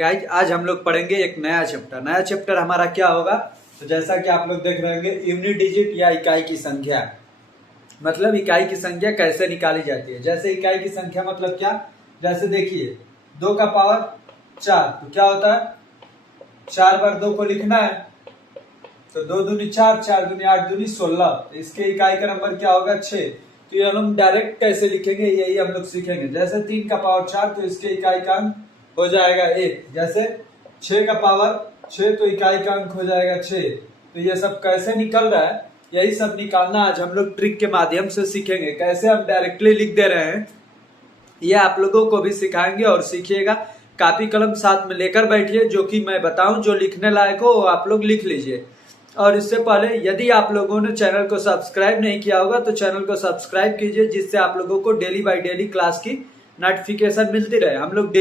Guys आज हम लोग पढ़ेंगे एक नया चैप्टर। नया चैप्टर हमारा क्या होगा, तो जैसा कि आप लोग देख रहे होंगे यूनिट डिजिट या इकाई की संख्या, मतलब इकाई की संख्या कैसे निकाली जाती है। जैसे इकाई की संख्या मतलब क्या, जैसे देखिए 2 का पावर 4, तो क्या होता है 4 बार 2 को लिखना है, तो 2 दूनी 4, 4 दूनी 8, दूनी 16। तो इसके इकाई का नंबर क्या होगा 6। तो ये हम डायरेक्ट कैसे लिखेंगे यही हम लोग सीखेंगे। जैसे 3 का पावर 4, तो इसके इकाई का अंक हो जाएगा 1। जैसे 6 का पावर 6, तो इकाई का अंक हो जाएगा 6। तो ये सब कैसे निकल रहा है, यही सब निकालना आज हम लोग ट्रिक के माध्यम से सीखेंगे। कैसे हम डायरेक्टली लिख दे रहे हैं ये आप लोगों को भी सिखाएंगे और सीखिएगा। कापी कलम साथ में लेकर बैठिए, जो कि मैं बताऊं जो लिखने लायक हो वो आप लोग लिख लीजिए। और इससे पहले यदि आप लोगों ने चैनल को सब्सक्राइब नहीं किया होगा तो चैनल को सब्सक्राइब कीजिए, जिससे आप लोगों को डेली बाय डेली क्लास की नोटिफिकेशन मिलती रहे। हम लोग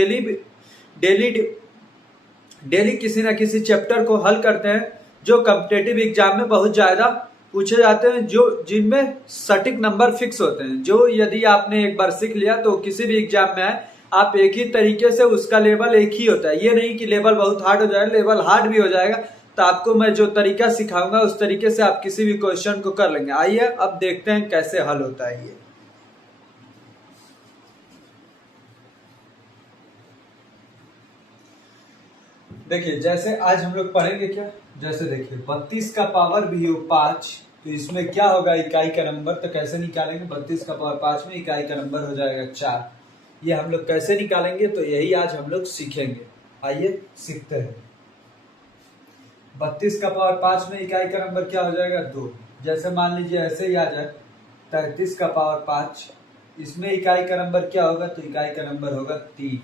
डेली किसी ना किसी चैप्टर को हल करते हैं जो कॉम्पिटिटिव एग्जाम में बहुत ज्यादा पूछे जाते हैं, जो जिनमें सटीक नंबर फिक्स होते हैं। जो यदि आपने एक बार सीख लिया तो किसी भी एग्जाम में आए आप एक ही तरीके से, उसका लेवल एक ही होता है। ये नहीं कि लेवल बहुत हार्ड हो जाएगा, लेवल हार्ड भी हो जाएगा। तो आपको मैं जो तरीका सिखाऊंगा उस तरीके से आप किसी भी क्वेश्चन को कर लेंगे। आइए अब देखते हैं कैसे हल होता है ये। देखिए जैसे आज हम लोग पढ़ेंगे क्या, जैसे देखिए 32 का पावर भी हो 5, तो इसमें क्या होगा इकाई का नंबर, तो कैसे निकालेंगे। 32 का पावर 5 में इकाई का नंबर हो जाएगा 4। ये हम लोग कैसे निकालेंगे तो यही आज हम लोग सीखेंगे। आइए सीखते हैं। 32 का पावर 5 में इकाई का नंबर क्या हो जाएगा 2। जैसे मान लीजिए ऐसे ही आ जाए 33 का पावर 5, इसमें इकाई का नंबर क्या होगा, तो इकाई का नंबर होगा 3।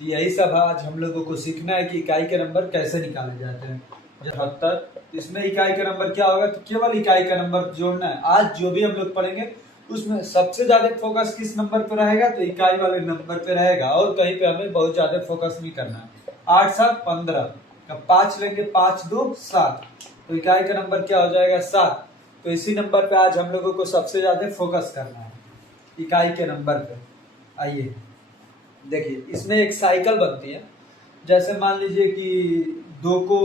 तो यही सब आज हम लोगों को सीखना है कि इकाई के नंबर कैसे निकाले जाते हैं। 78, इसमें इकाई का नंबर क्या होगा, तो केवल इकाई का नंबर जोड़ना है। आज जो भी हम लोग पढ़ेंगे उसमें सबसे ज्यादा फोकस किस नंबर पे रहेगा, तो इकाई वाले नंबर पे रहेगा, और कहीं पे हमें बहुत ज्यादा फोकस नहीं करना है। 8 7 15, अब 5 लेंगे, 5 2 7, तो इकाई का नंबर क्या हो जाएगा 7। तो इसी नंबर पे आज हम लोगों को सबसे ज्यादा फोकस करना है, इकाई के नंबर पे। आइए देखिए इसमें एक साइकिल बनती है। जैसे मान लीजिए कि 2 को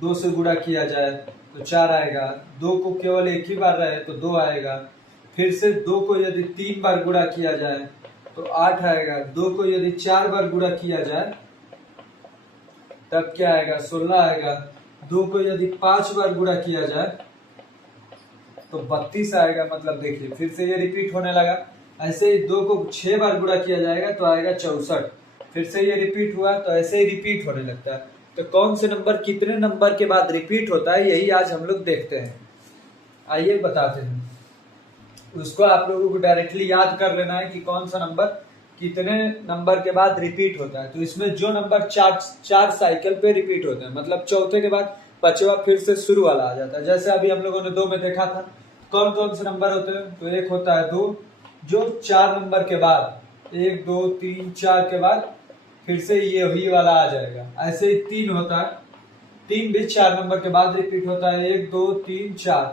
2 से गुणा किया जाए तो 4 आएगा, 2 को केवल एक ही बार रहे तो 2 आएगा, फिर से 2 को यदि 3 बार गुणा किया जाए तो 8 आएगा, 2 को यदि 4 बार गुणा किया जाए तब क्या आएगा 16 आएगा, 2 को यदि 5 बार गुणा किया जाए तो 32 आएगा। मतलब देखिए फिर से ये रिपीट होने लगा। ऐसे ही 2 को 6 बार गुणा किया जाएगा तो आएगा 64, फिर से ये रिपीट हुआ, तो ऐसे ही रिपीट होने लगता है। तो कौन से नंबर कितने नंबर के बाद रिपीट होता है यही आज हम लोग देखते हैं। आइए बताते हैं। उसको आप लोगों को डायरेक्टली याद कर लेना है कि कौन सा नंबर कितने नंबर के बाद रिपीट होता है। तो इसमें जो नंबर चार साइकिल पे रिपीट होते हैं, मतलब चौथे के बाद पांचवा फिर से शुरू वाला आ जाता है। जैसे अभी हम लोगों ने 2 में देखा था कौन कौन से नंबर होते हैं, तो एक होता है 2 जो 4 नंबर के बाद 1 2 3 4 के बाद फिर से ये वाला आ जाएगा। ऐसे ही 3 होता है, 3 भी 4 नंबर के बाद रिपीट होता है, 1 2 3 4,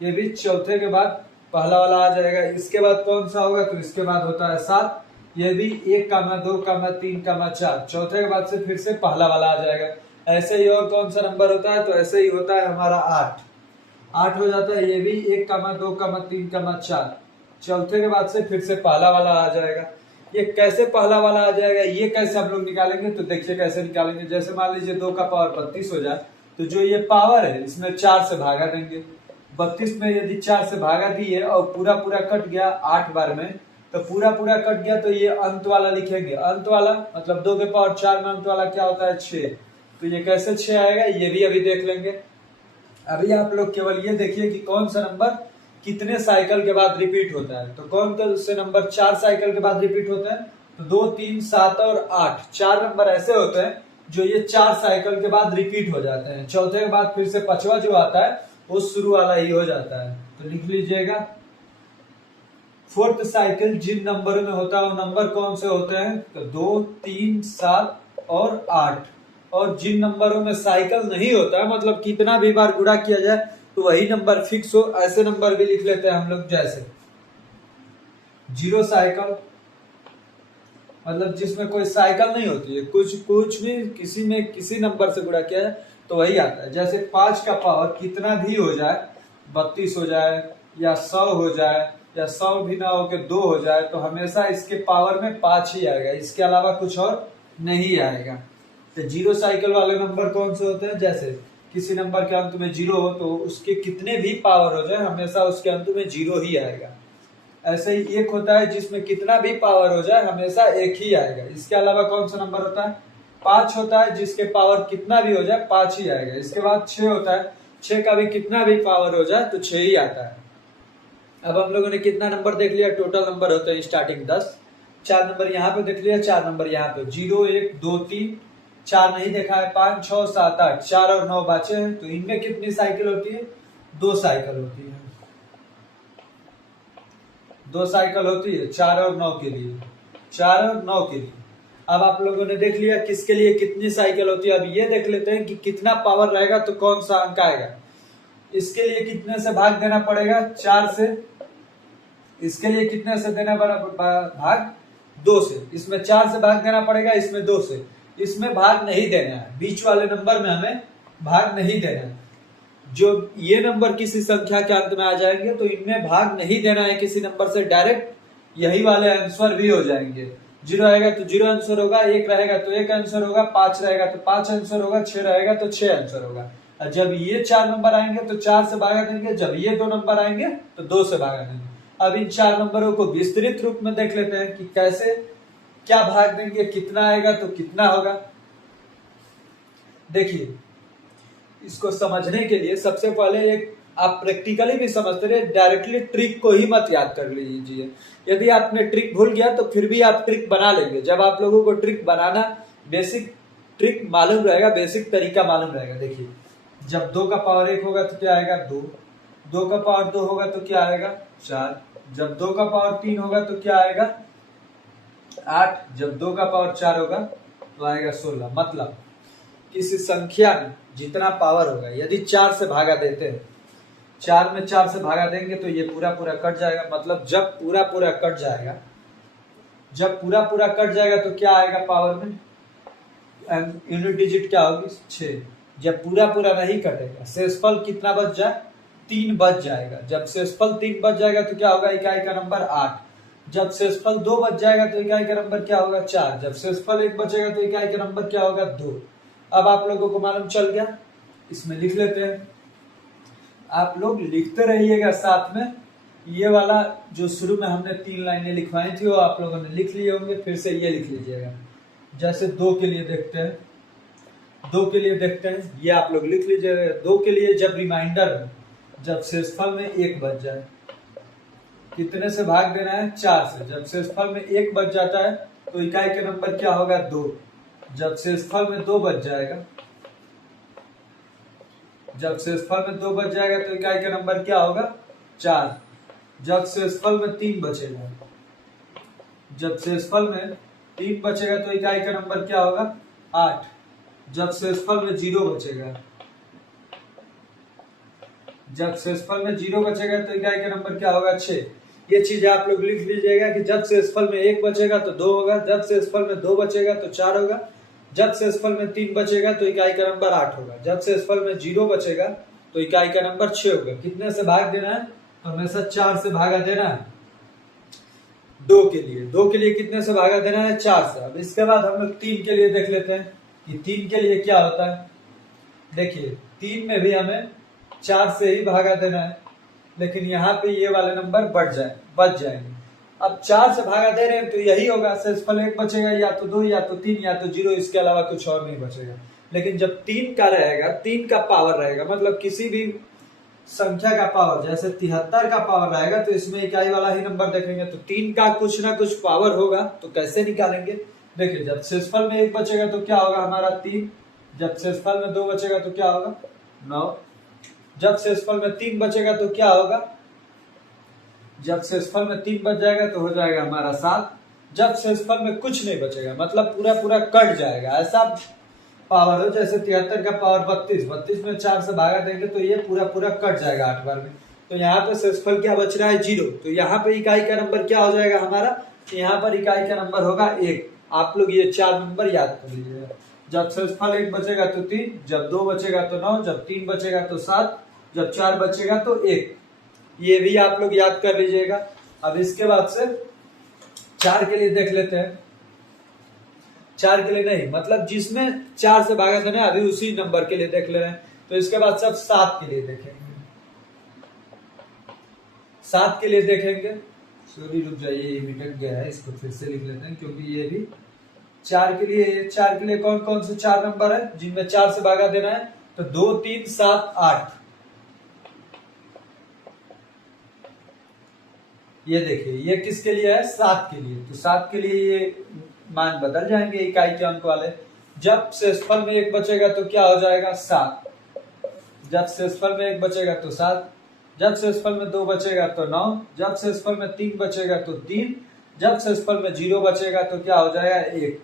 ये भी चौथे के बाद पहला वाला आ जाएगा। इसके बाद कौन सा होगा, तो इसके बाद होता है 7, ये भी 1 2 3 4, चौथे के बाद से फिर से पहला वाला आ जाएगा। ऐसे ही और कौन सा नंबर होता है, तो ऐसे ही होता है हमारा 8 हो जाता है, ये भी 1 2 3 4, चौथे के बाद से फिर से पहला वाला आ जाएगा। ये कैसे पहला वाला आ जाएगा, ये कैसे हम लोग निकालेंगे, तो देखिए कैसे निकालेंगे। जैसे मान लीजिए 2 का पावर 32 हो जाए, तो जो ये पावर है इसमें 4 से भागा देंगे। 32 में यदि 4 से भागा दिए और पूरा पूरा कट गया 8 बार में, तो पूरा पूरा कट गया, तो ये अंत वाला लिखेंगे। अंत वाला मतलब 2 के पावर 4 में अंत वाला क्या होता है 6। तो ये कैसे 6 आएगा ये भी अभी देख लेंगे। अभी आप लोग केवल ये देखिए कि कौन सा नंबर कितने साइकिल के बाद रिपीट होता है। तो कौन से नंबर 4 साइकिल के बाद रिपीट होते हैं, तो 2 3 7 और 8, 4 नंबर ऐसे होते हैं जो ये 4 साइकिल के बाद रिपीट हो जाते हैं। चौथे के बाद फिर से पांचवा जो आता है वो शुरू वाला ही हो जाता है। तो लिख लीजिएगा 4th साइकिल जिन नंबरों में होता है वो नंबर कौन से होते हैं, तो 2 3 7 और 8। और जिन नंबरों में साइकिल नहीं होता है, मतलब कितना भी बार गुणा किया जाए तो वही नंबर फिक्स हो, ऐसे नंबर भी लिख लेते हैं हम लोग। जैसे 0 साइकिल, मतलब जिसमें कोई साइकिल नहीं होती है, कुछ भी किसी में किसी नंबर से गुणा किया जाए तो वही आता है। जैसे 5 का पावर कितना भी हो जाए, 32 हो जाए या 100 हो जाए या 100 भी ना हो के 2 हो जाए, तो हमेशा इसके पावर में 5 ही आएगा, इसके अलावा कुछ और नहीं आएगा। तो जीरो साइकिल वाले नंबर कौन से होते हैं? जैसे किसी नंबर के अंत में 0 हो तो उसके कितने भी पावर हो जाए हमेशा उसके अंत में 0 ही आएगा। ऐसे ही एक होता है जिसमें कितना भी पावर हो जाए हमेशा 1 ही आएगा। इसके अलावा कौन सा नंबर होता है? 5 होता है जिसके पावर कितना भी हो जाए 5 ही आएगा। इसके बाद 6 होता है, 6 का भी कितना भी पावर हो जाए तो 6 ही आता है। अब हम लोगों ने कितना नंबर देख लिया? टोटल नंबर होते हैं स्टार्टिंग 10, 4 नंबर यहाँ पे देख लिया, 4 नंबर यहाँ पे, 0 1 2 3, 4 नहीं देखा है, 5 6 7 8, 4 और 9 बचे हैं। तो इनमें कितनी साइकिल होती है? 2 साइकिल होती है। 2 साइकिल होती है 4 और 9 के लिए, 4 और 9 के लिए। अब आप लोगों ने देख लिया किसके लिए कितनी साइकिल होती है। अब ये देख लेते हैं कि कितना पावर रहेगा तो कौन सा अंक आएगा। इसके लिए कितने से भाग देना पड़ेगा? 4 से। इसके लिए कितने से देना पड़ेगा? भाग 2 से। इसमें 4 से भाग देना पड़ेगा, इसमें 2 से। इसमें भाग नहीं देना है, बीच वाले नंबर में हमें भाग नहीं देना है। जो ये नंबर किसी संख्या के अंत में आ जाएंगे तो इनमें भाग नहीं देना है किसी नंबर से, डायरेक्ट यही वाले आंसर भी हो जाएंगे। 0 आएगा तो 0 आंसर होगा, 1 रहेगा तो 1 आंसर होगा, 5 रहेगा तो 5 आंसर होगा, 6 रहेगा तो 6 आंसर होगा। और जब ये 4 नंबर आएंगे तो 4 से भागा देंगे, जब ये 2 नंबर आएंगे तो 2 से भागा देंगे। अब इन 4 नंबरों को विस्तृत रूप में देख लेते हैं कि कैसे क्या भाग देंगे, कितना आएगा तो कितना होगा। देखिए, इसको समझने के लिए सबसे पहले एक आप प्रैक्टिकली भी समझते रहे, डायरेक्टली ट्रिक को ही मत याद कर लीजिए। यदि आपने ट्रिक भूल गया तो फिर भी आप ट्रिक बना लेंगे। जब आप लोगों को ट्रिक बनाना, बेसिक ट्रिक मालूम रहेगा, बेसिक तरीका मालूम रहेगा। देखिए, जब 2 का पावर 1 होगा तो क्या आएगा? 2। 2 का पावर 2 होगा तो क्या आएगा? 4। जब 2 का पावर 3 होगा तो क्या आएगा? 8। जब 2 का पावर 4 होगा तो आएगा 16। मतलब किसी संख्या में जितना पावर होगा, यदि 4 से भागा देते हैं, 4 में 4 से भागा देंगे तो ये पूरा पूरा कट जाएगा। मतलब जब पूरा पूरा कट जाएगा, जब पूरा पूरा कट जाएगा तो क्या आएगा पावर में? यूनिट डिजिट क्या होगी? 6। जब पूरा पूरा नहीं कटेगा, शेषफल कितना बच जाए? 3 बच जाएगा। जब शेषफल 3 बच जाएगा तो क्या होगा? इकाई का नंबर 8। जब शेषफल 2 बच जाएगा तो इकाई का नंबर क्या होगा? 4। जब शेषफल 1 बचेगा तो इकाई का नंबर क्या होगा? 2। अब आप लोगों को मालूम चल गया, इसमें लिख लेते हैं। आप लोग लिखते रहिएगा साथ में। ये वाला जो शुरू में हमने 3 लाइनें लिखवाई थी वो आप लोगों ने लिख लिए होंगे, फिर से ये लिख लीजिएगा। जैसे 2 के लिए देखते हैं, 2 के लिए देखते हैं, ये आप लोग लिख लीजिएगा। 2 के लिए जब रिमाइंडर में, जब शेषफल में 1 बच जाए, कितने से भाग देना है? 4 से। जब शेषफल में 1 बच जाता है तो इकाई का नंबर क्या होगा? 2। जब शेषफल में 2 बच जाएगा, जब शेषफल में 2 बच जाएगा तो इकाई का नंबर क्या होगा? 4। जब शेषफल में 3 बचेगा, जब शेषफल में 3 बचेगा तो इकाई का नंबर क्या होगा? 8। जब शेषफल में 0 बचेगा, जब शेषफल में 0 बचेगा तो इकाई का नंबर क्या होगा? 6। ये चीज आप लोग लिख लीजिएगा कि जब शेषफल में 1 बचेगा तो 2 होगा, जब शेषफल में 2 बचेगा तो 4 होगा, जब शेषफल में 3 बचेगा तो इकाई का नंबर 8 होगा, जब शेषफल में 0 बचेगा तो इकाई का नंबर 6 होगा। कितने से भाग देना है? तो हमेशा 4 से भागा देना है। 2 के लिए, 2 के लिए कितने से भागा देना है? 4 से। अब इसके बाद हम लोग 3 के लिए देख लेते हैं कि 3 के लिए क्या होता है। देखिए, 3 में भी हमें 4 से ही भागा देना है, लेकिन यहाँ पे ये वाले नंबर बच जाएंगे। अब 4 से भागा दे रहे हैं तो यही होगा, शेषफल 1 बचेगा, या तो 2 या तो 3 या तो 0, इसके अलावा कुछ और नहीं बचेगा। लेकिन जब 3 का रहेगा, 3 का पावर रहेगा, मतलब किसी भी संख्या का पावर, जैसे 73 का पावर रहेगा तो इसमें इकाई वाला ही नंबर देखेंगे, तो 3 का कुछ ना कुछ पावर होगा, तो कैसे निकालेंगे? देखिए, जब शेषफल में 1 बचेगा तो क्या होगा हमारा? 3। जब शेषफल में 2 बचेगा तो क्या होगा? 9। जब शेषफल में 3 बचेगा तो क्या होगा? जब शेषफल में 3 बच जाएगा तो हो जाएगा हमारा 7। जब शेषफल में कुछ नहीं बचेगा, मतलब पूरा पूरा कट जाएगा, ऐसा पावर हो जैसे 73 का पावर 32, 32 में 4 से भागा देंगे तो ये पूरा पूरा कट जाएगा 8 बार में। तो यहाँ पे शेषफल क्या बच रहा है? 0। तो यहाँ पे इकाई का नंबर क्या हो जाएगा हमारा? यहाँ पर इकाई का नंबर होगा 1। आप लोग ये 4 नंबर याद कर लीजिएगा। जब शेषफल 1 बचेगा तो 3, जब 2 बचेगा तो 9, जब 3 बचेगा तो 7, जब 4 बचेगा तो 1। ये भी आप लोग याद कर लीजिएगा। अब इसके बाद से 4 के लिए देख लेते हैं। 4 के लिए नहीं, मतलब जिसमें 4 से भागा देना है अभी उसी नंबर के लिए देख ले रहे हैं। तो इसके बाद सब 7 के लिए देखेंगे। 7 के लिए देखेंगे, सॉरी रुक जाइए, मिटक गया है, इसको फिर से लिख लेते हैं क्योंकि ये भी 4 के लिए कौन कौन से 4 नंबर है जिनमें 4 से भागा देना है? तो 2, 3, 7, 8। ये देखिए, ये किसके लिए है? 7 के लिए। तो 7 के लिए ये मान बदल जाएंगे इकाई के अंक वाले। जब शेषफल में 1 बचेगा तो क्या हो जाएगा? 7। जब शेषफल में 1 बचेगा तो 7, जब शेषफल में 2 बचेगा तो 9, जब शेषफल में 3 बचेगा तो 3, जब शेषफल में 0 बचेगा तो क्या हो जाएगा? 1।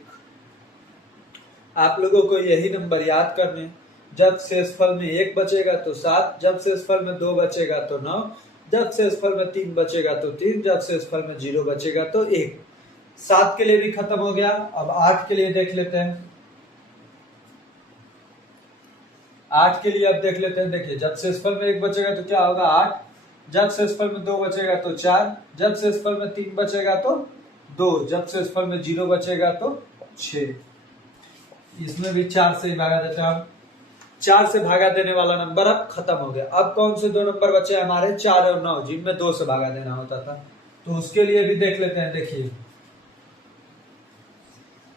आप लोगों को यही नंबर याद करने। जब शेषफल में 1 बचेगा तो 7, जब शेषफल में 2 बचेगा तो 9, जब शेषफल में 3 बचेगा तो 3, जब शेषफल में 0 बचेगा तो 1। 7 के लिए भी खत्म हो गया। अब 8 के लिए देख लेते हैं। 8 के लिए अब देख लेते हैं। देखिए, जब शेषफल में 1 बचेगा तो क्या होगा? 8, जब शेषफल में 2 बचेगा तो 4, जब शेषफल में 3 बचेगा तो 2, जब शेषफल में 0 बचेगा तो 6। इसमें भी 4 से ही भागा देते हैं हम। 4 से भागा देने वाला नंबर अब खत्म हो गया। अब कौन से 2 नंबर बचे हमारे? 4 और 9, जिनमें 2 से भागा देना होता था। तो उसके लिए भी देख लेते हैं। देखिए,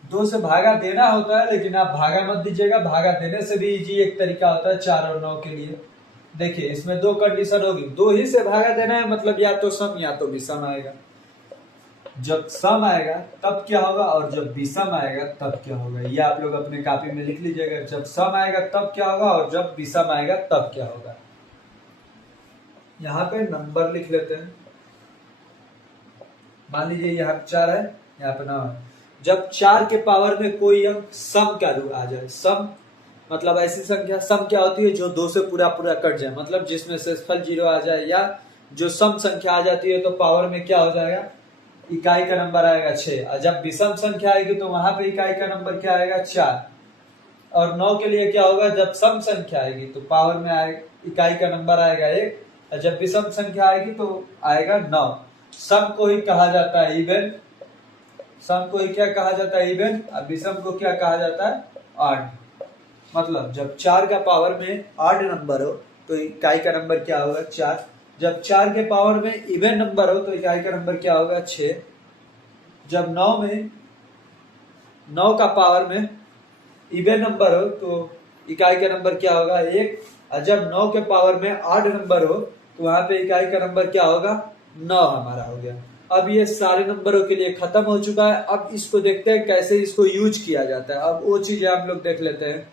2 से भागा देना होता है, लेकिन आप भागा मत दीजिएगा, भागा देने से भी इजी एक तरीका होता है 4 और 9 के लिए। देखिए, इसमें 2 कंडीशन होगी। 2 ही से भागा देना है, मतलब या तो सम या तो विषम आएगा। जब सम आएगा तब क्या होगा और जब विषम आएगा तब क्या होगा, ये आप लोग अपने कॉपी में लिख लीजिएगा। जब सम आएगा तब क्या होगा और जब विषम आएगा तब क्या होगा। यहाँ पे नंबर लिख लेते हैं। मान लीजिए यहाँ पे 4 है, यहाँ पे 9 है। जब 4 के पावर में कोई अंक सम का रूप आ जाए, सम मतलब ऐसी संख्या, सम क्या होती है? जो 2 से पूरा पूरा कट जाए, मतलब जिसमें शेषफल 0 आ जाए, या जो सम संख्या आ जाती है तो पावर में क्या हो जाएगा? इकाई का नंबर आएगा 6। और जब विषम संख्या आएगी तो वहां पे इकाई का नंबर क्या आएगा? 4। और 9 के लिए क्या होगा? जब सम संख्या आएगी तो पावर में आएगा, इकाई का नंबर आएगा 1, और जब विषम संख्या आएगी तो आएगा 9। सम को ही कहा जाता है इवन। सम को ही क्या कहा जाता है? इवन। और विषम को क्या कहा जाता है? ऑड। मतलब जब 4 का पावर में ऑड नंबर हो तो इकाई का नंबर क्या होगा? 4। जब 4 के पावर में इवन नंबर हो तो इकाई का नंबर क्या होगा? 6। जब 9 का पावर में इवन नंबर हो तो इकाई का नंबर क्या होगा? 1। और जब 9 के पावर में ऑड नंबर हो तो वहां पे इकाई का नंबर क्या होगा? 9 हमारा हो गया। अब ये सारे नंबरों के लिए खत्म हो चुका है। अब इसको देखते हैं कैसे इसको यूज किया जाता है। अब वो चीजें आप लोग देख लेते हैं।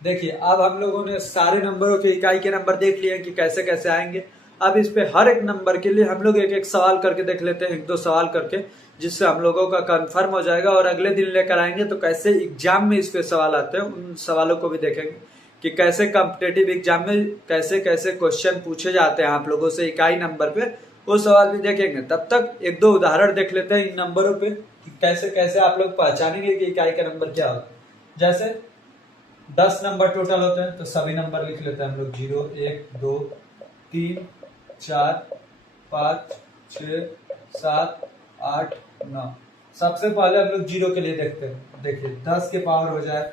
देखिए, अब हम लोगों ने सारे नंबरों के इकाई के नंबर देख लिए कि कैसे कैसे आएंगे। अब इस पे हर एक नंबर के लिए हम लोग एक एक सवाल करके देख लेते हैं, 1-2 सवाल करके, जिससे हम लोगों का कंफर्म हो जाएगा। और अगले दिन लेकर आएंगे तो कैसे एग्जाम में इस पे सवाल आते हैं, उन सवालों को भी देखेंगे कि कैसे कॉम्पिटेटिव एग्जाम में कैसे कैसे क्वेश्चन पूछे जाते हैं आप लोगों से इकाई नंबर पे, वो सवाल भी देखेंगे। तब तक 1-2 उदाहरण देख लेते हैं इन नंबरों पे कि कैसे कैसे आप लोग पहचानेंगे कि इकाई का नंबर क्या होगा। जैसे 10 नंबर टोटल होते हैं तो सभी नंबर लिख लेते हैं हम लोग। 0, 1, 2, 3, 4, 5, 6, 7, 8, 9। सबसे पहले हम लोग 0 के लिए देखते हैं। देखिए, 10 के पावर हो जाए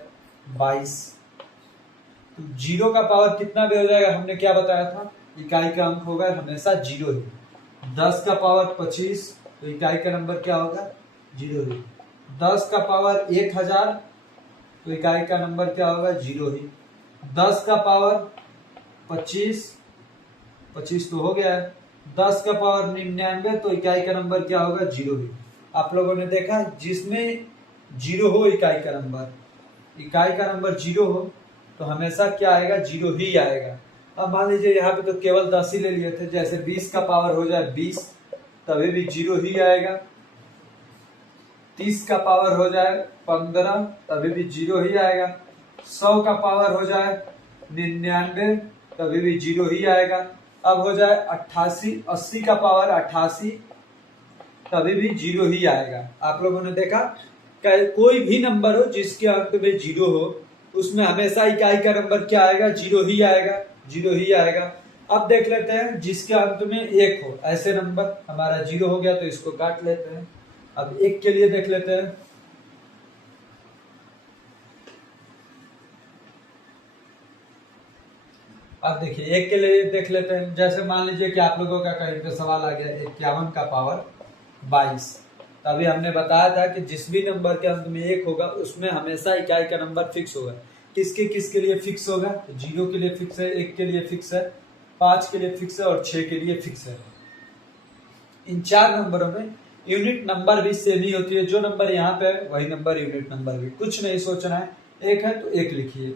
22, तो 0 का पावर कितना भी हो जाएगा, हमने क्या बताया था? इकाई का अंक होगा हमेशा 0 ही। 10 का पावर 25, तो इकाई का नंबर क्या होगा? 0 ही। 10 का पावर 1000, तो इकाई का नंबर क्या होगा? 0 ही। 10 का पावर 25 तो हो गया है। 10 का पावर 99, तो इकाई का नंबर क्या होगा? 0 ही। आप लोगों ने देखा, जिसमें 0 हो इकाई का नंबर, 0 हो तो हमेशा क्या आएगा? 0 ही आएगा। अब मान लीजिए यहाँ पे तो केवल 10 ही ले लिए थे। जैसे 20 का पावर हो जाए 20, तभी भी 0 ही आएगा। 30 का पावर हो जाए 15 तभी भी 0 ही आएगा। 100 का पावर हो जाए 99 तभी भी 0 ही आएगा। अब हो जाए 88, 80 का पावर 88 तभी भी 0 ही आएगा। आप लोगों ने देखा कोई भी नंबर हो जिसके अंत में 0 हो उसमें हमेशा इकाई का नंबर क्या आएगा, 0 ही आएगा, 0 ही आएगा। अब देख लेते हैं जिसके अंत में 1 हो, ऐसे नंबर हमारा 0 हो गया तो इसको काट लेते हैं। अब 1 के लिए देख लेते हैं। अब देखिए 1 के लिए देख लेते हैं। जैसे मान लीजिए कि आप लोगों का कहीं पे सवाल आ गया 51 का पावर 22, तभी हमने बताया था कि जिस भी नंबर के अंत में 1 होगा उसमें हमेशा इकाई का नंबर फिक्स होगा। किसके लिए फिक्स होगा? 0 के लिए फिक्स है, 1 के लिए फिक्स है, 5 के लिए फिक्स है और 6 के लिए फिक्स है। इन 4 नंबरों में यूनिट नंबर भी सेम ही होती है। जो नंबर यहाँ पे है वही नंबर यूनिट नंबर भी। कुछ नहीं सोचना है, 1 है तो 1 लिखिए।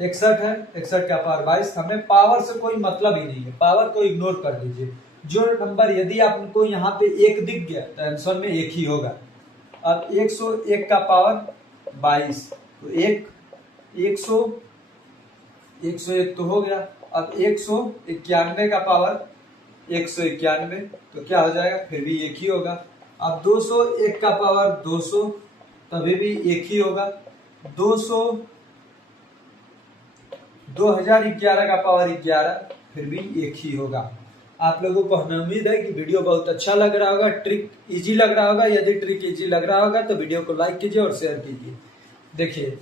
61 है, 61 का पावर 22। हमें पावर से कोई मतलब ही नहीं है, पावर को इग्नोर कर दीजिए। जो नंबर यदि आपको यहाँ पे 1 दिख गया तो आंसर में 1 ही होगा। अब 101 का पावर 22 तो 101 तो हो गया। अब 191 का पावर 191 तो क्या हो जाएगा, फिर भी 1 ही होगा। अब 201 का पावर 200 तभी भी 1 ही होगा। 2011 का पावर 11 फिर भी 1 ही होगा। आप लोगों को हमें उम्मीद है कि वीडियो बहुत अच्छा लग रहा होगा, ट्रिक इजी लग रहा होगा। यदि ट्रिक इजी लग रहा होगा तो वीडियो को लाइक कीजिए और शेयर कीजिए। देखिए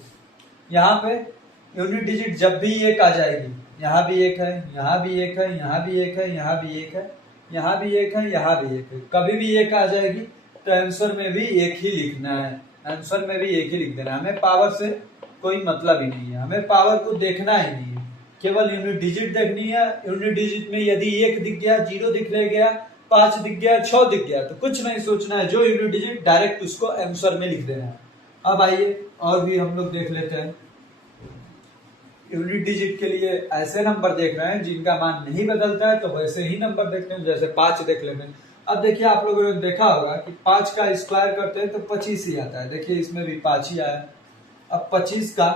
यहाँ पे यूनिट डिजिट जब भी 1 आ जाएगी, यहाँ भी 1 है, यहाँ भी 1 है, यहाँ भी 1 है, यहाँ भी 1 है, यहाँ भी 1 है, यहाँ भी 1 है, कभी भी 1 आ जाएगी तो आंसर में भी 1 ही लिखना है। आंसर में भी 1 ही लिख देना है। हमें पावर से कोई मतलब ही नहीं है, हमें पावर को देखना ही नहीं है, केवल यूनिट डिजिट देखनी है। यूनिट डिजिट में यदि 1 दिख गया, 0 दिख गया, 5 दिख गया, 6 दिख गया तो कुछ नहीं सोचना है, जो यूनिट डिजिट डायरेक्ट उसको आंसर में लिख देना है। अब आइए और भी हम लोग देख लेते हैं। यूनिट डिजिट के लिए ऐसे नंबर देख रहे हैं जिनका मान नहीं बदलता है तो वैसे ही नंबर देखते हैं। जैसे 5 देख लेते हैं। अब देखिए आप लोगों ने देखा होगा कि 5 का स्क्वायर करते हैं तो 25 ही आता है। देखिए इसमें भी 5 ही आया। अब 25 का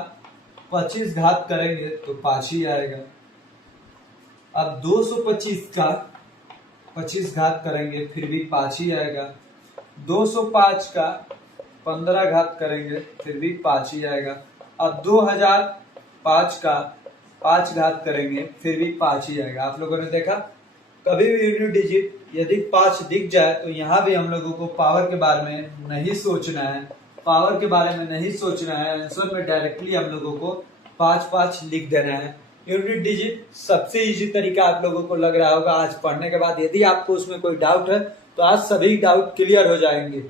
25 घात करेंगे तो 5 ही आएगा। अब 225 का 25 घात करेंगे फिर भी 5 ही आएगा। 205 का 15 घात करेंगे फिर भी 5 ही आएगा। अब 2005 का 5 घात करेंगे फिर भी 5 ही आएगा। आप लोगों ने देखा कभी भी यूनिट डिजिट यदि 5 दिख जाए तो यहाँ भी हम लोगों को पावर के बारे में नहीं सोचना है, पावर के बारे में नहीं सोचना है। आंसर में डायरेक्टली हम लोगों को 5 लिख देना है। यूनिट डिजिट सबसे इजी तरीका आप लोगों को लग रहा होगा आज पढ़ने के बाद। यदि आपको उसमें कोई डाउट है तो आज सभी डाउट क्लियर हो जाएंगे।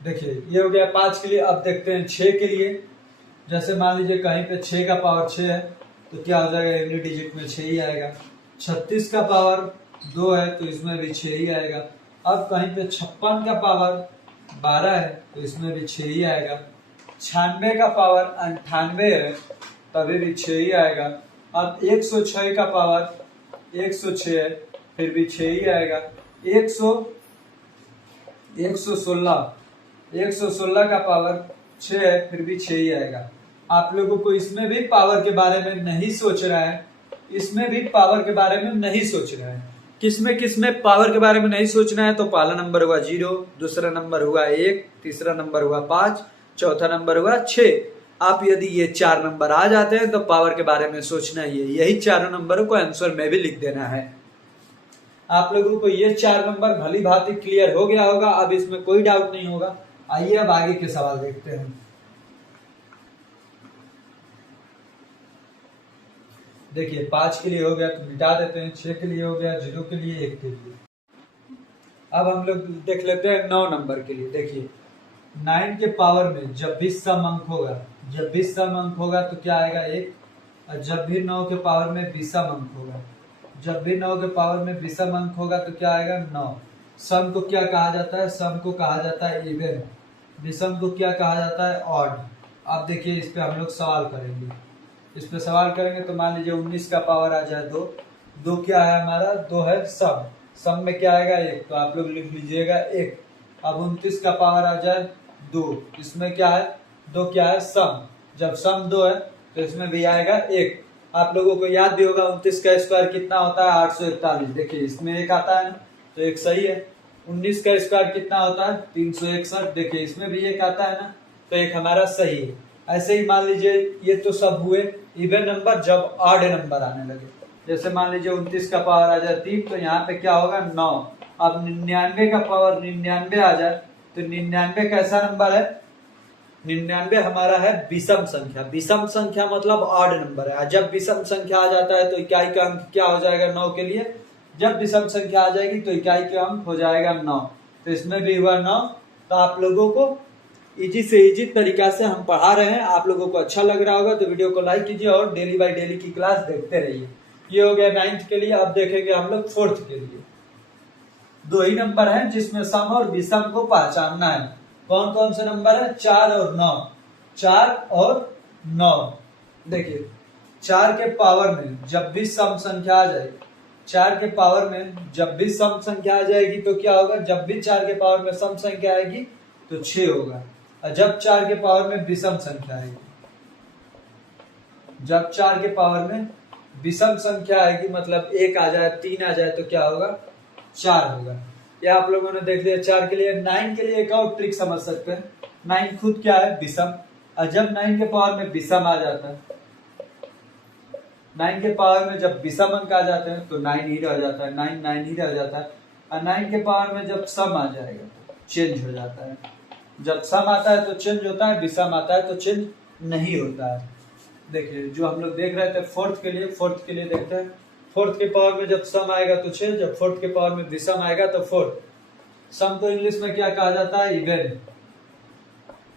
देखिए ये हो गया 5 के लिए। अब देखते हैं 6 के लिए। जैसे मान लीजिए कहीं पे 6 का पावर 6 है तो क्या हो जाएगा, यूनिट डिजिट में 6 ही आएगा। 36 का पावर 2 है तो इसमें भी 6 ही आएगा। अब कहीं पे 56 का पावर 12 है तो इसमें भी 6 ही आएगा। 96 का पावर 98 है तभी भी 6 ही आएगा। अब 106 का पावर 106 है फिर भी 6 ही आएगा। 116 का पावर 6 है फिर भी 6 ही आएगा। आप लोगों को इसमें भी पावर के बारे में नहीं सोच रहा है, इसमें भी पावर के बारे में नहीं सोच रहा है। किसमें पावर के बारे में नहीं सोचना है तो पहला नंबर हुआ 0, दूसरा नंबर हुआ 1, तीसरा नंबर हुआ 5, चौथा नंबर हुआ 6। आप यदि ये 4 नंबर आ जाते हैं तो पावर के बारे में सोचना ही है। यही 4 नंबरों को आंसर में भी लिख देना है। आप लोगों को ये 4 नंबर भली भांति क्लियर हो गया होगा, अब इसमें कोई डाउट नहीं होगा। आइए अब आगे के सवाल देखते हैं। देखिए 5 के लिए हो गया तो मिटा देते हैं, 6 के लिए हो गया, 0 के लिए, 1 के लिए। अब हम लोग देख लेते हैं 9 नंबर के लिए। देखिए 9 के पावर में जब भी सम अंक होगा तो क्या आएगा 1, और जब भी 9 के पावर में विषम अंक होगा, जब भी 9 के पावर में विषम अंक होगा तो क्या आएगा 9। सम को क्या कहा जाता है, सम को कहा जाता है इवन। विषम को क्या कहा जाता है, ऑड। अब देखिए इस पे हम लोग सवाल करेंगे। इस पे सवाल करेंगे तो मान लीजिए 19 का पावर आ जाए 2, दो क्या है हमारा, दो है सम, सम में क्या आएगा 1, तो आप लोग लिख लीजिएगा 1। अब 29 का पावर आ जाए 2, इसमें क्या है, दो क्या है सम, जब सम 2 है तो इसमें भी आएगा 1। आप लोगों को याद भी होगा 29 का स्क्वायर कितना होता है 841, देखिए इसमें 1 आता है ना, तो 1 सही है। 19 का स्क्वायर कितना होता है 361, देखिए इसमें भी 1 आता है ना, तो 1 हमारा सही है। ऐसे ही मान लीजिए ये तो सब हुए इवन नंबर, जब ऑड नंबर आने लगे, जैसे मान लीजिए 29 का पावर आ जाए 3, तो यहाँ पे क्या होगा 9। अब 99 का पावर 99 आ जाए, तो 99 कैसा नंबर है, 99 हमारा है विषम संख्या। विषम संख्या मतलब ऑड नंबर है। जब विषम संख्या आ जाता है तो इकाई का अंक क्या हो जाएगा 9 के लिए, जब विषम संख्या आ जाएगी तो इकाई का अंक हो जाएगा 9, तो इसमें भी हुआ 9। तो आप लोगों को इजी से इजी तरीका से हम पढ़ा रहे हैं, आप लोगों को अच्छा लग रहा होगा तो वीडियो को लाइक कीजिए और डेली बाय डेली की क्लास देखते रहिए। ये हो गया 9th के लिए। अब देखेंगे हम लोग 4th के लिए। दो ही नंबर हैं जिसमें सम और विषम को पहचानना है। कौन कौन से नंबर है, 4 और 9, 4 और 9। देखिए 4 के पावर में जब भी सम संख्या आ जाएगी, 4 के पावर में जब भी सम संख्या आ जाएगी तो क्या होगा, जब भी 4 के पावर में सम संख्या आएगी तो 6 होगा। और जब 4 के पावर में विषम संख्या आएगी, जब 4 के पावर में विषम संख्या आएगी मतलब 1 आ जाए 3 आ जाए तो क्या होगा 4 होगा। ये आप लोगों ने देख लिया 4 के लिए। 9 के लिए एक और ट्रिक समझ सकते हैं। 9 खुद क्या है विषम, और जब 9 के पावर में विषम आ जाता है, 9 के पावर में जब विषम अंक आ जाते हैं तो 9 ही रह जाता है, 9 9 ही रह जाता है। और 9 के पावर में जब सम आ जाएगा तो चेंज हो जाता है। जब सम आता है तो चेंज होता है, विषम आता है तो चेंज नहीं होता है। देखिए जो हम लोग देख रहे थे 4th के लिए, 4th के लिए देखते हैं। 4th के पावर में जब सम आएगा तो 6, जब 4th के पावर में विषम आएगा तो 4। सम को इंग्लिश में क्या कहा जाता है इवन,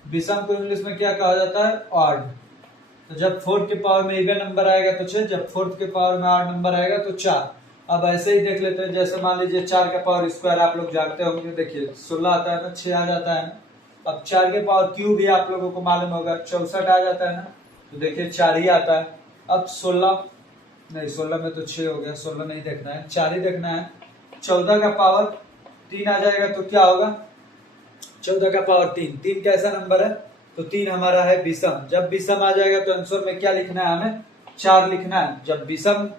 विषम को इंग्लिश में क्या कहा जाता है ऑड। तो जब 4th के पावर में इवन नंबर आएगा तो 6, जब 4th के पावर में ऑड नंबर आएगा तो 4। अब ऐसे ही देख लेते हैं, जैसे मान लीजिए 4 का पावर स्क्वायर आप लोग जानते होंगे, देखिए 16 आता है ना, 6 आ जाता है ना। अब 4 के पावर क्यूब भी आप लोगों को मालूम होगा 64 आ जाता है ना, तो देखिए 4 ही आता है। अब 16 नहीं, 16 में तो 6 हो गया, 16 नहीं देखना है, 4 ही देखना है। 14 का पावर 3 आ जाएगा तो क्या होगा, 14 का पावर 3, 3 कैसा नंबर है तो 3 हमारा है विषम। जब विषम आ जाएगा तो आंसर में क्या लिखना है हमें 4 लिखना है। जब विषम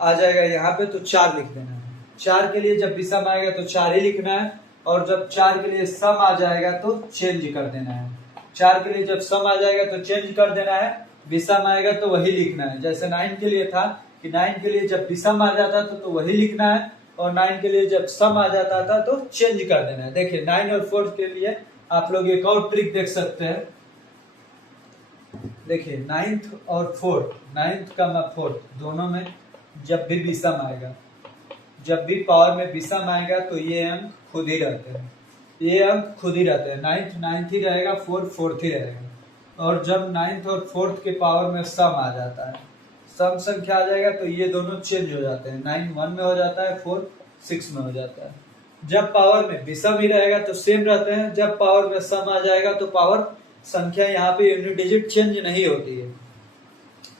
आ जाएगा यहाँ पे तो 4 लिख देना है। 4 के लिए जब विषम आएगा तो 4 ही लिखना है, और जब 4 के लिए सम आ जाएगा तो चेंज कर देना है। 4 के लिए जब सम आ जाएगा तो चेंज कर देना है, विषम आएगा तो वही लिखना है। जैसे 9 के लिए था कि 9 के लिए जब विषम आ जाता था तो वही लिखना है, और 9 के लिए जब सम आ जाता था तो चेंज कर देना है। देखिए 9 और 4 के लिए आप लोग एक और ट्रिक देख सकते हैं। देखिए 9th और 4th, 9th का 4th दोनों में जब भी विषम आएगा, जब भी पावर में विषम आएगा तो ये अंक खुद ही रहते हैं, ये अंक खुद ही रहते हैं। 9th 9th ही रहेगा, 4th 4th ही रहेगा। और जब 9th और 4th के पावर में सम आ जाता है, सम संख्या आ जाएगा तो ये दोनों चेंज हो जाते हैं। 9 1 में हो जाता है, 4 6 में हो जाता है। जब पावर में विषम ही रहेगा तो सेम रहते हैं, जब पावर में सम आ जाएगा तो पावर संख्या यहाँ पे यूनिट डिजिट चेंज नहीं होती है।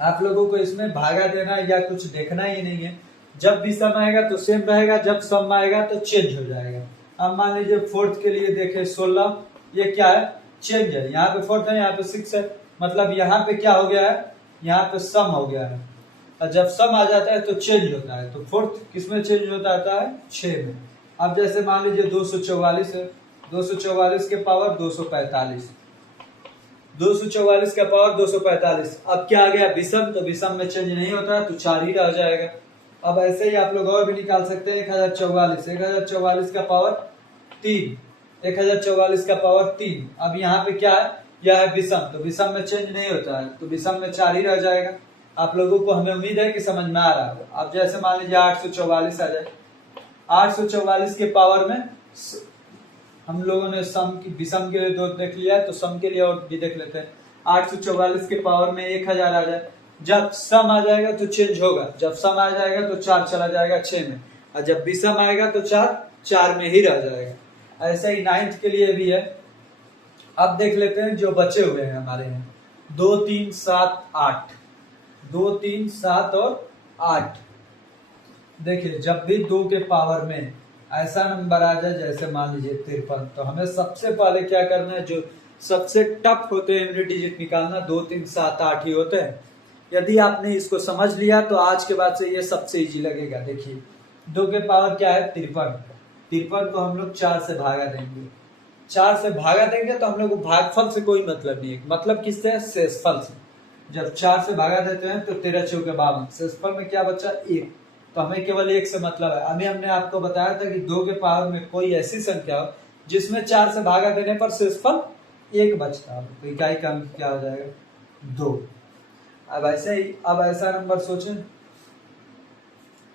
आप लोगों को इसमें भागा देना या कुछ देखना ही नहीं है। जब विषम आएगा तो सेम रहेगा, जब सम आएगा तो चेंज हो जाएगा। अब मान लीजिए 4th के लिए देखें 16, ये क्या है चेंज है। यहाँ पे 4th है, यहाँ पे 6 है, मतलब यहाँ पे क्या हो गया है, यहाँ पे सम हो गया है। और जब सम आ जाता है तो चेंज होता है। तो 4th किसमें चेंज होता है 6 में। अब जैसे मान लीजिए 244 है, 244 के पावर 245, 244 का पावर 245। अब क्या आ गया विषम, तो विषम में चेंज नहीं होता है तो 4 ही रह जाएगा। अब ऐसे ही आप लोग और भी निकाल सकते हैं। 1044, 1044 का पावर 3, 1044 का पावर 3। अब यहाँ पे क्या है, यह है विषम, तो विषम में चेंज नहीं होता है तो विषम में 4 ही रह जाएगा। आप लोगों को हमें उम्मीद है कि समझ में आ रहा है। अब जैसे मान लीजिए 844 आ जाए, 844 के पावर में हम लोगों ने सम की विषम के लिए 2 देख लिया है, तो सम के लिए और भी देख लेते हैं। 844 के पावर में 1000 आ जाए, जब सम आ जाएगा तो चेंज होगा, जब सम आ जाएगा तो 4 चला जाएगा 6 में, और जब विषम आएगा तो 4 में ही रह जाएगा। ऐसा ही 9th के लिए भी है। अब देख लेते हैं जो बचे हुए हैं हमारे यहाँ 2 3 7 8, 2 3 7 और 8। देखिए जब भी 2 के पावर में ऐसा नंबर आ जाए जैसे मान लीजिए 53, तो हमें सबसे पहले क्या करना है, जो सबसे टफ होते हैं यूनिट डिजिट निकालना, 2 3 7 8 ही होते हैं। यदि आपने इसको समझ लिया तो आज के बाद से ये सबसे इजी लगेगा। देखिए 2 के पावर क्या है 53, 53 को हम लोग 4 से भागा देंगे, 4 से भागा देंगे तो हम लोग को भागफल से कोई मतलब नहीं है, मतलब किससे है, शेषफल से। जब 4 से भागा देते हैं तो 13 चौके 52, शेषफल में क्या बचा 1, तो हमें केवल 1 से मतलब है। अभी हमने आपको बताया था कि 2 के पावर में कोई ऐसी संख्या हो जिसमें 4 से भागा देने पर शेषफल 1 बचता हो, तो इकाई का अंक क्या हो जाएगा 2। अब ऐसे ही अब ऐसा नंबर सोचें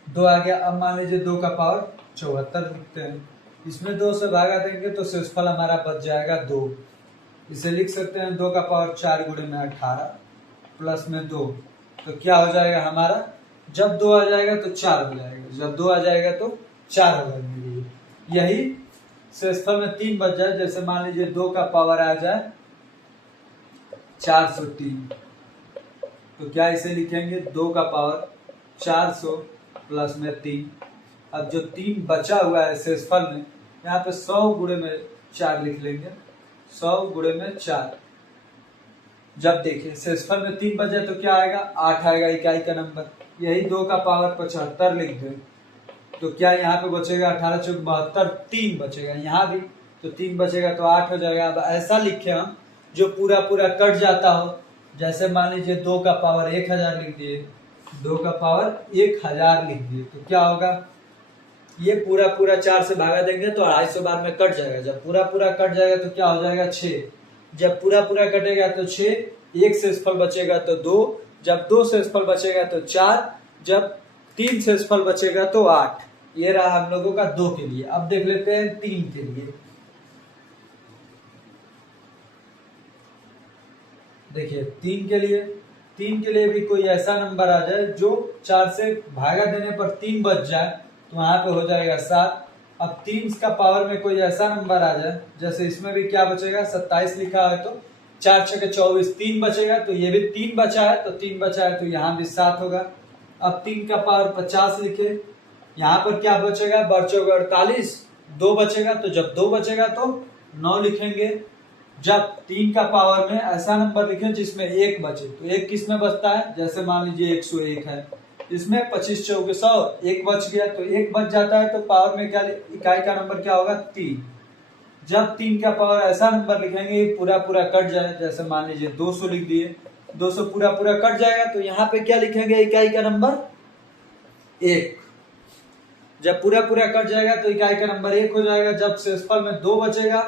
2 आ गया। अब मान लीजिए 2 का पावर 74 लिखते हैं, इसमें 2 से भागा देंगे तो शेषफल हमारा बच जाएगा 2। इसे लिख सकते हैं 2 का पावर 4 गुणे में 18 प्लस में 2, तो क्या हो जाएगा हमारा, जब 2 आ जाएगा तो 4 हो जाएगा, जब 2 आ जाएगा तो 4 हो जाएगा। यही शेषफल में 3 बच जाए, जैसे मान लीजिए 2 का पावर आ जाए 403, तो क्या इसे लिखेंगे 2 का पावर 400 प्लस में 3। अब जो 3 बचा हुआ है शेषफल में, यहाँ पे 100 गुणे में 4 लिख लेंगे, 100 गुणे में 4। जब देखिए शेषफल में 3 बचे तो क्या आएगा 8 आएगा इकाई का नंबर। यही 2 का पावर 75 लिख दे तो क्या यहाँ पे बचेगा 18 चौक 72, 3 बचेगा यहाँ भी, तो 3 बचेगा तो 8 हो जाएगा। अब ऐसा लिखे हम जो पूरा पूरा कट जाता हो, जैसे मान लीजिए 2 का पावर 1000 लिख दिए, 2 का पावर 1000 लिख दिए, तो क्या होगा ये पूरा पूरा 4 से भागा देंगे तो 250 बार में कट जाएगा। जब पूरा पूरा कट जाएगा तो क्या हो जाएगा 6, जब पूरा पूरा कटेगा तो 6, 1 शेषफल बचेगा तो 2, जब 2 शेषफल बचेगा तो 4, जब 3 शेषफल बचेगा तो 8। ये रहा हम लोगों का 2 के लिए। अब देख लेते हैं 3 के लिए। देखिए 3 के लिए भी कोई ऐसा नंबर आ जाए जो 4 से भागा देने पर 3 बच जाए, तो वहां पे हो जाएगा 7। अब 3 का पावर में कोई ऐसा नंबर आ जाए, जैसे इसमें भी क्या बचेगा 27 लिखा है तो 4 6 24, 3 बचेगा, तो ये भी 3 बचा है, तो 3 बचा है तो यहाँ भी 7 होगा। अब 3 का पावर 50 लिखे, यहाँ पर क्या बचेगा बचेगा 48, 2 बचेगा, तो जब 2 बचेगा तो 9 लिखेंगे। जब 3 का पावर में ऐसा नंबर लिखें जिसमें 1 बचे, तो 1 किस में बचता है, जैसे मान लीजिए 101 है, इसमें 25 चौके 100, 1 बच गया, तो 1 बच जाता है, तो पावर में क्या इकाई का नंबर क्या होगा 3। जब 3 का पावर ऐसा नंबर लिखेंगे पूरा पूरा कट जाए, जैसे मान लीजिए 200 लिख दिए, 200 पूरा पूरा कट जाएगा, तो यहाँ पे क्या लिखेंगे इकाई का नंबर 1। जब पूरा पूरा कट जाएगा तो इकाई का नंबर 1 हो जाएगा। जब शेषफल में 2 बचेगा,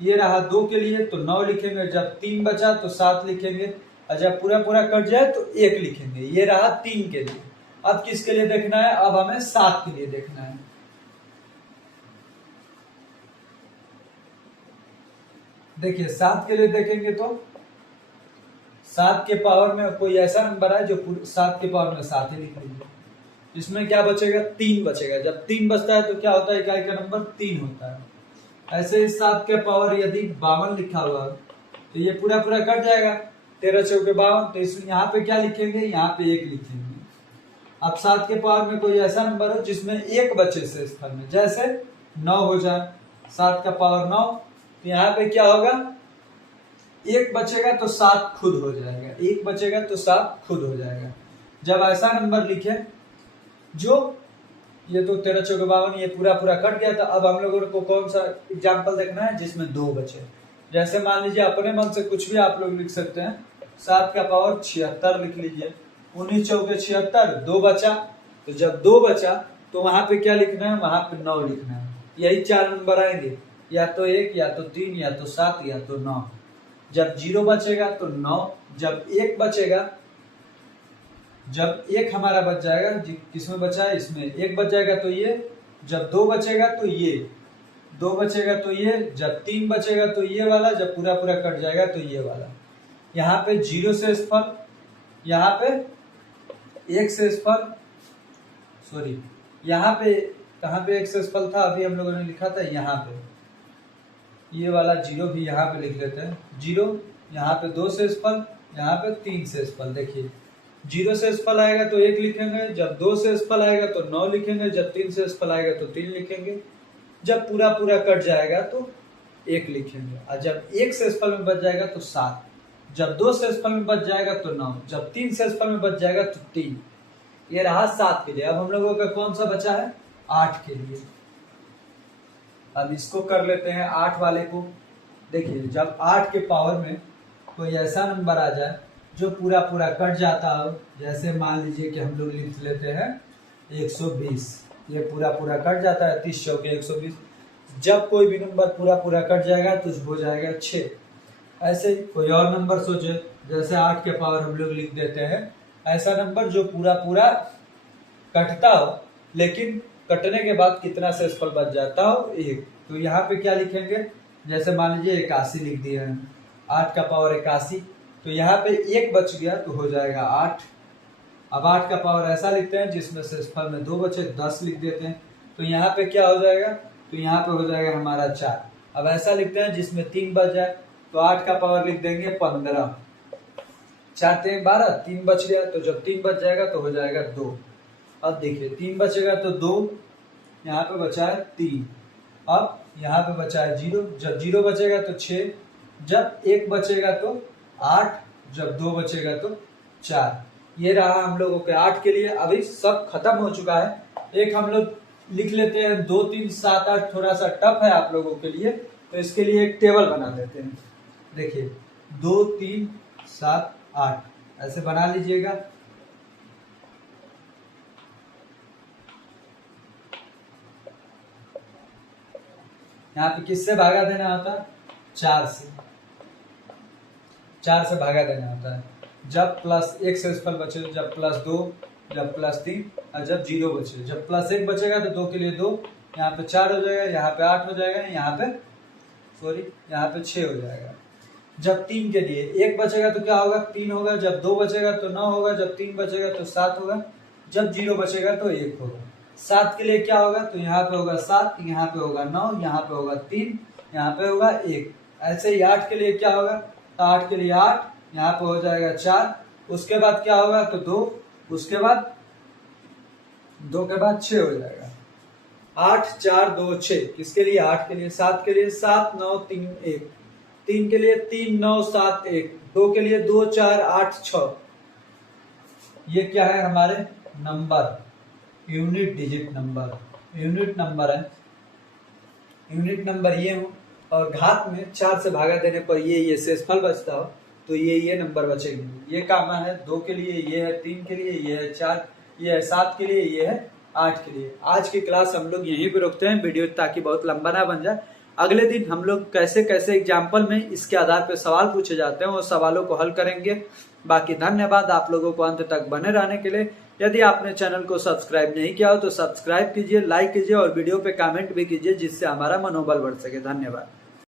ये रहा 2 के लिए, तो 9 लिखेंगे, जब 3 बचा तो 7 लिखेंगे, और जब पूरा पूरा कट जाए तो 1 लिखेंगे। ये रहा 3 के लिए। अब किसके लिए देखना है, अब हमें 7 के लिए देखना है। देखिए 7 के लिए देखेंगे तो 7 के पावर में कोई ऐसा नंबर है जो 7 के पावर में 7 ही लिख लीजिए। इसमें क्या बचेगा 3 बचेगा, जब 3 बचता है तो क्या होता है इकाई का नंबर 3 होता है। ऐसे ही 7 के पावर यदि 52 लिखा हुआ है तो ये पूरा पूरा कट जाएगा, 13 चौके 52, तो इस यहाँ पे क्या लिखेंगे, यहाँ पे 1 लिखेंगे। अब 7 के पावर में कोई ऐसा नंबर हो जिसमें 1 बचे शेषफल में, जैसे 9 हो जाए, 7 का पावर 9, तो यहाँ पे क्या होगा 1 बचेगा तो 7 खुद हो जाएगा, 1 बचेगा तो 7 खुद हो जाएगा। जब ऐसा नंबर लिखे जो ये तो 13 चौके 52, ये पूरा पूरा कट गया था। अब हम लोगों को कौन सा एग्जाम्पल देखना है जिसमें 2 बचे, जैसे मान लीजिए अपने मन से कुछ भी आप लोग लिख सकते हैं। 7 का पावर 76 लिख लीजिए, 19 चौके 76, 2 बचा, तो जब 2 बचा तो वहां पे क्या लिखना है, वहां पे 9 लिखना है। यही 4 नंबर आएंगे, या तो 1, या तो 3, या तो 7, या तो 9। जब 0 बचेगा तो 9, जब 1 बचेगा, जब 1 हमारा बच जाएगा, किसमें बचा है इसमें 1 बच जाएगा तो ये, जब 2 बचेगा तो ये, 2 बचेगा तो ये, जब 3 बचेगा तो ये वाला, जब पूरा पूरा कट जाएगा तो ये वाला। यहाँ पे 0 शेषफल, यहाँ पे 1 शेषफल, सॉरी यहाँ पे कहाँ पे 1 शेषफल था, अभी हम लोगों ने लिखा था यहाँ पे, ये वाला 0 भी यहाँ पे लिख लेते हैं। 0, यहाँ पे 2 शेषफल, यहाँ पे 3 शेषफल। देखिए 0 से असफल आएगा तो 1 लिखेंगे, जब 2 से असफल आएगा तो 9 लिखेंगे, जब 3 से असफल आएगा तो 3 लिखेंगे, जब पूरा पूरा कट जाएगा तो 1 लिखेंगे, और जब 1 से असफल में बच जाएगा तो 7, जब 2 से असफल में बच जाएगा तो 9, जब 3 से असफल में बच जाएगा तो 3। ये रहा 7 के लिए। अब हम लोगों का कौन सा बचा है? 8 के लिए। अब इसको कर लेते हैं 8 वाले को। देखिए, जब 8 के पावर में कोई ऐसा नंबर आ जाए जो पूरा पूरा कट जाता हो, जैसे मान लीजिए कि हम लोग लिख लेते हैं 120, ये पूरा पूरा कट जाता है, 30 चौके 120। जब कोई भी नंबर पूरा पूरा कट जाएगा तो हो जाएगा 6। ऐसे कोई और नंबर सोचे, जैसे 8 के पावर हम लोग लिख देते हैं ऐसा नंबर जो पूरा पूरा कटता हो, लेकिन कटने के बाद कितना शेषफल बच जाता हो? 1। तो यहाँ पे क्या लिखेंगे? जैसे मान लीजिए 81 लिख दिया है, 8 का पावर 81, तो यहाँ पे 1 बच गया तो हो जाएगा 8। अब 8 का पावर ऐसा लिखते हैं जिसमें शेषफल में 2 बचे, 10 लिख देते हैं, तो यहाँ पे क्या हो जाएगा? तो यहाँ पे हो जाएगा हमारा 4। अब ऐसा लिखते हैं जिसमें 3 बच जाए, तो 8 का पावर लिख देंगे 15, 4 3 12, 3 बच गया, तो जब 3 बच जाएगा तो हो जाएगा 2। अब देखिए 3 बचेगा तो 2, यहाँ पे बचा है 3, अब यहाँ पे बचा है 0, जब 0 बचेगा तो 6, जब 1 बचेगा तो 8, जब 2 बचेगा तो 4। ये रहा हम लोगों के 8 के लिए। अभी सब खत्म हो चुका है। एक हम लोग लिख लेते हैं 2 3 7 8, थोड़ा सा टफ है आप लोगों के लिए, तो इसके लिए एक टेबल बना लेते हैं। देखिए 2 3 7 8 ऐसे बना लीजिएगा। यहाँ पे किससे भागा देना होता है? 4 से। 4 से भागा देना होता है। जब +1 शेषफल बचे, जब +2, जब +3 और जब 0 बचे। जब +1 बचेगा तो 2 के लिए 2, यहाँ पे 4 हो जाएगा, यहाँ पे 8 हो जाएगा, यहाँ पे 6 हो जाएगा। जब 3 के लिए 1 बचेगा तो क्या होगा? 3 होगा, जब 2 बचेगा तो 9 होगा, जब 3 बचेगा तो 7 होगा, जब 0 बचेगा तो 1 होगा। 7 के लिए क्या होगा? तो यहाँ पे होगा 7, यहाँ पे होगा 9, यहाँ पे होगा 3, यहाँ पे होगा 1। ऐसे ही 8 के लिए क्या होगा? तो 8 के लिए 8, यहाँ पे हो जाएगा 4, उसके बाद क्या होगा? तो 2, उसके बाद 2 के बाद 6 हो जाएगा। 8 4 2 6 किसके लिए? 8 के लिए। 7 के लिए 7 9 3 1, 3 के लिए 3 9 7 1, 2 के लिए 2 4 8 6। ये क्या है? हमारे number, unit digit number, unit number है। यूनिट नंबर ये हो, और घात में 4 से भागा देने पर ये शेषफल बचता हो, तो ये नंबर बचेंगे। ये काम है 2 के लिए, ये है 3 के लिए, ये है 4, ये है 7 के लिए, ये है 8 के लिए। आज की क्लास हम लोग यहीं पे रोकते हैं वीडियो, ताकि बहुत लंबा ना बन जाए। अगले दिन हम लोग कैसे कैसे एग्जाम्पल में इसके आधार पर सवाल पूछे जाते हैं, वो सवालों को हल करेंगे। बाकी धन्यवाद आप लोगों को अंत तक बने रहने के लिए। यदि आपने चैनल को सब्सक्राइब नहीं किया हो तो सब्सक्राइब कीजिए, लाइक कीजिए और वीडियो पे कमेंट भी कीजिए, जिससे हमारा मनोबल बढ़ सके। धन्यवाद।